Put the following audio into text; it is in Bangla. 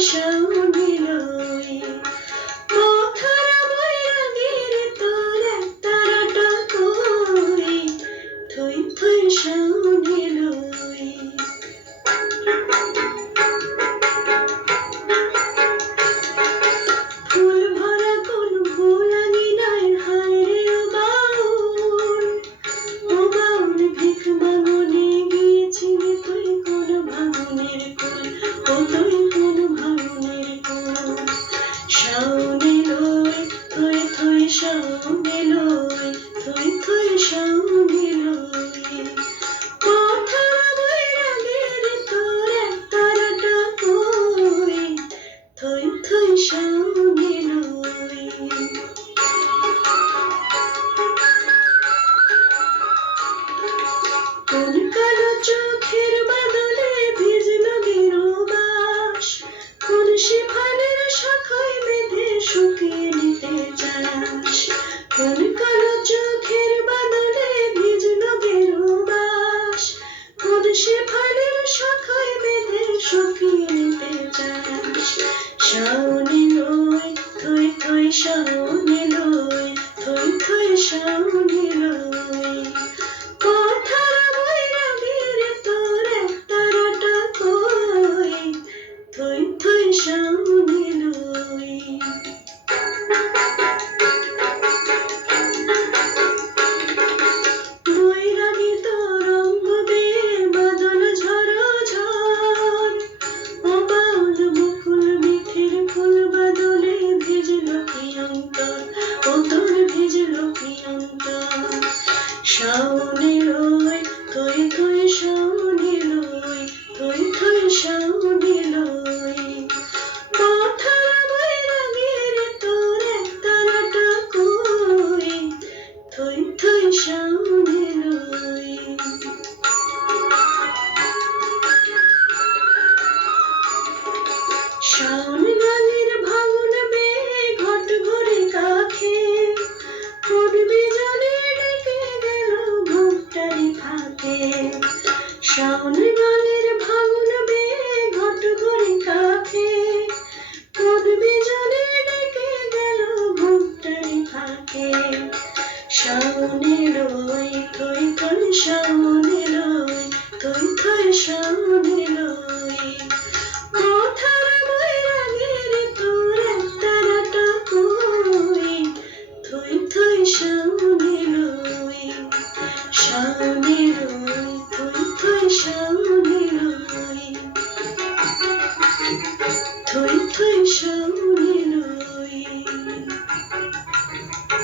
শাওনিলই পথরা বৈরাগীর তোর তারাটা কই থই থই শাওনিলই ফুল ভরা কোন ভুলাঙিনায় হায় রে ও বাউল ভিখ মাঙনে গিয়েছিলি তুই কোন ভাঙনের কোল ও তুই কোন ভাঙনের কোল শাওনিলই থই থই শাওনিলই থই থই শাওনিলই পথরা বৈরাগীর তোর তারাটা কই থই থই শাওনিলই কোন কালো চোখের বাদলে ভিজলো গিরবাস কোন শিফানের শাখায় বেঁধে শুকিয়ে নিতে চাস কোন কালো চোখের বাদলে ভিজলো গিরবাস কোন শিফানের শাখায় বেঁধে শুকিয়ে নিতে চাস শাওনিলই থই থই শাওনিলই থই থই শাওনিলই পথরা বৈরাগীর তোর তারাটা কই থই থই শাওনিলই বৈরাগী তোর অঙ্গ বেয়ে বাদল ঝড় ঝড় ও বাউল মুকুল মিঠির ফুল বাদলে ভিজলো কি অন্তর ও তোর ভিজলো কি অন্তর শাওনিলই থই থই শাওনিলই থই থই শাওনিলই পথরা বৈরাগীর তোর তারাটা কই থই থই শাওনিলই শাওন গানের ভাঙন বেয়ে ঘট ঘরে কাখে কোন বিজলে ডেকে গেল ঘুমটারি ফাঁকে শাওন গানের ভাঙন বেয়ে ঘট ঘরে কাখে কোন বিজলে ডেকে গেল ঘুমটারি ফাঁকে শাওনিলই থই থই শাওনিলই থই থই শাওনিলই পথরা বৈরাগীর তোর তারাটা কই থই থই শাওনিলই শাওনিলই থই থই শাওনিলই